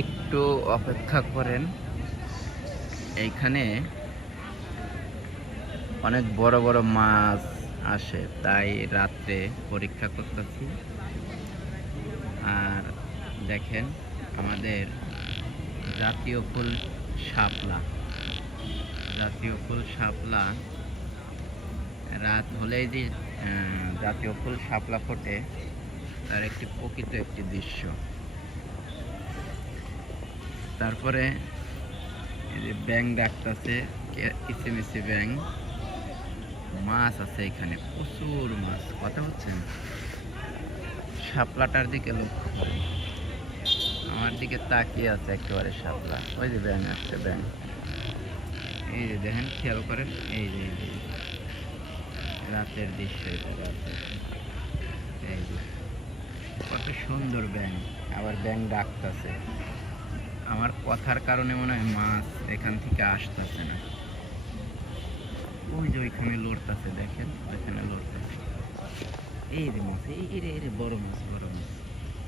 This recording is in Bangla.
একটু অপেক্ষা করেন। এইখানে অনেক বড় বড় মাছ আসে, তাই রাত্রে পরীক্ষা করতেছি। আর দেখেন আমাদের জাতীয় ফুল শাপলা। জাতীয় ফুল শাপলা রাত হলেই যে জাতীয় ফুল শাপলা ফোটে, তার একটি প্রকৃত একটি দৃশ্য। তারপরে এই যে ব্যাঙ ডাকতেছে, কিচিমিচি ব্যাঙ। মাছ আছে এখানে, প্রচুর মাছ। কথা হচ্ছে না, শাপলাটার দিকে লক্ষ্য করুন। আমার দিকে তাকিয়ে আছে একেবারে শাপলা। ওই যে ব্যাঙ আসছে, ব্যাঙ। এই যে দেখেন, খেয়াল করেন, এই যে রাতের দৃশ্য, এটা রাতের। এই যে কত সুন্দর ব্যাঙ, আবার ব্যাঙ ডাকতেছে। আমার কথার কারণে মনে হয় মাছ এখান থেকে আসতেছে না। ওই যে ওইখানে লড়তেছে, দেখেন ওইখানে লড়তেছে। এই রে মাছ, এই রে বড় মাছ, বড় মাছ।